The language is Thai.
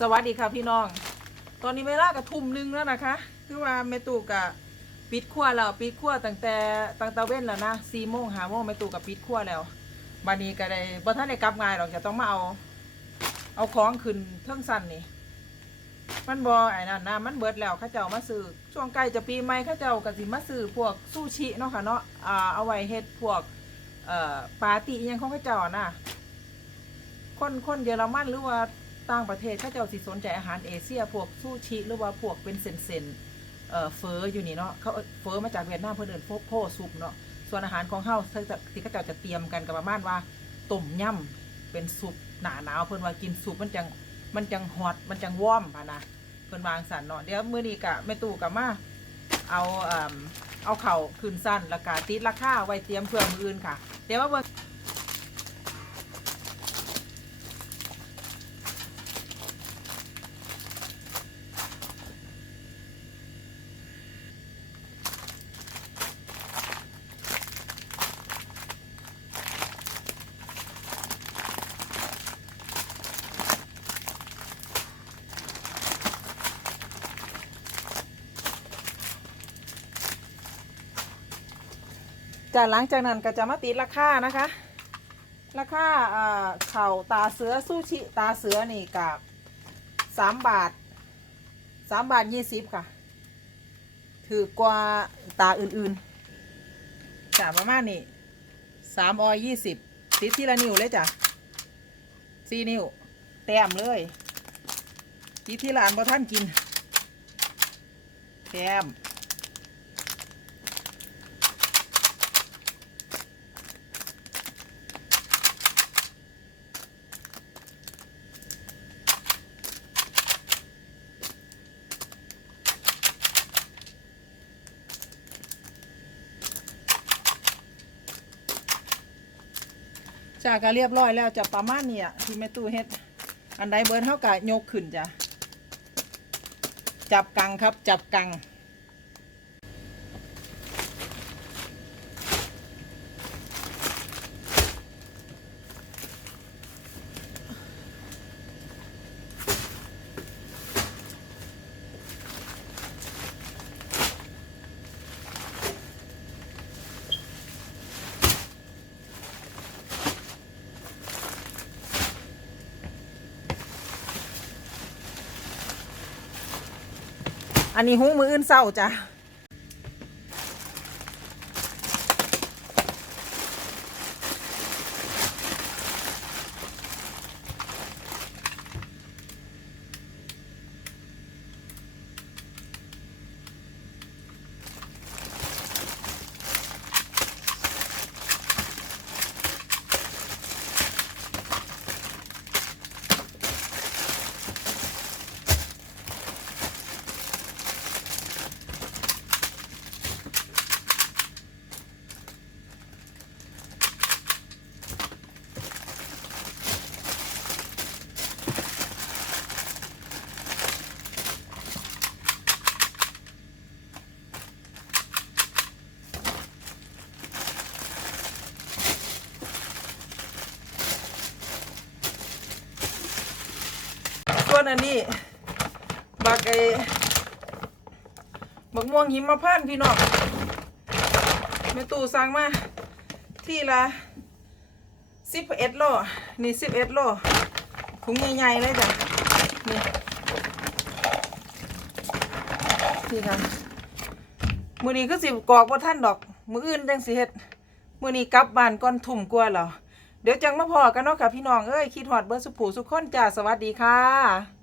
สวัสดีค่ะพี่น้อง ตอนนี้เวลากระทุ่มหนึงแล้วนะคะ คือว่าแมตู่กะปิดขั้วแล้วปิดขั้วตั้งแต่ตั้งแต่เว้นแล้วนะสี่โมงหาโมงแม่ตู่กับปิดขั้วแล้วบันนี้ก็ได้บ่ท่านได้กลับงายหรอกจะต้องมาเอา เอาของขึ้นเทิงสั้นนี่มันบอไอ้นั่นนะมันเบิดแล้วข้าเจ้ามาซื้อช่วงใกล้จะปีใหม่ข้าเจ้าก็สิมาซื้อพวกซูชิเนาะค่ะเนาะอ่าเอาไว้เฮ็ดพวกเอ่อปาร์ตี้อิยังของข้าเจ้านะคนคนเยอรมันหรือว่า ต่างประเทศเข้าเจ้าสิสนใจอาหารเอเชียพวกซูชิหรือว่าพวกเป็นเซนๆเอ่อเฟออยู่นี่เนาะเขาเฟอมาจากเวียดนามเพิ่นเอิ้นโฟโพซุปเนาะส่วนอาหารของเฮาที่เขาเจ้าจะเตรียมกันกับประมาณว่าต้มยำเป็นซุปหนาหนาวเพิ่อนว่ากินซุปมันจังมันจังฮอตมันจังวอมพะนะเพิ่อนวางสันเนาะเดี๋ยวมื้อนี้กะแม่ตู่กะมาเอาเอ่อเอาเข่าขึ้นสั้นแล้วก็ติดราคาไว้เตรียมเพื่อมืออื่นค่ะ เดี๋ยวมา จากหลังจากนั้นก็จะมาติดราคานะคะ ราคาเข่าตาเสือซูชิตาเสือนี่กับสามบาทสามบาทยี่สิบค่ะ ถือกว่าตาอื่นๆจ้ะประมาณนี้สามออยยี่สิบติดที่ละนิ้วเลยจ้ะสี่นิ้ว แต้มเลยติดที่ละอันบ่ท่านกิน แต้ม จากก็เรียบร้อยแล้วจะประมาณนี้ที่แม่ตู้เฮ็ด อันใดเบิร์นเท่ากับยกขึ้นจ้ะจับกังครับจับกัง อันนี้หูมืออื่นเศร้าจ้ะ นอันนี้ บักไอ้บักม่วงหิมพานต์พี่น้องแม่ตู่สั่งมา ที่ละสิบเอ็ดโลนี่สิบเอ็ดโลถุงใหญ่ๆเลยจ้ะนี่นี่ค่ะมือนี้คือสิกรอกว่าท่านดอก มืออื่นจังสิเฮ็ดมือนี้กลับบ้านก่อนทุ่มกว่าแล้วเดี๋ยวจังมาพอกันเนาะค่ะพี่น้องเอ้ยคิดฮอดเบอร์สุผูสุขคนจ้าสวัสดีค่ะ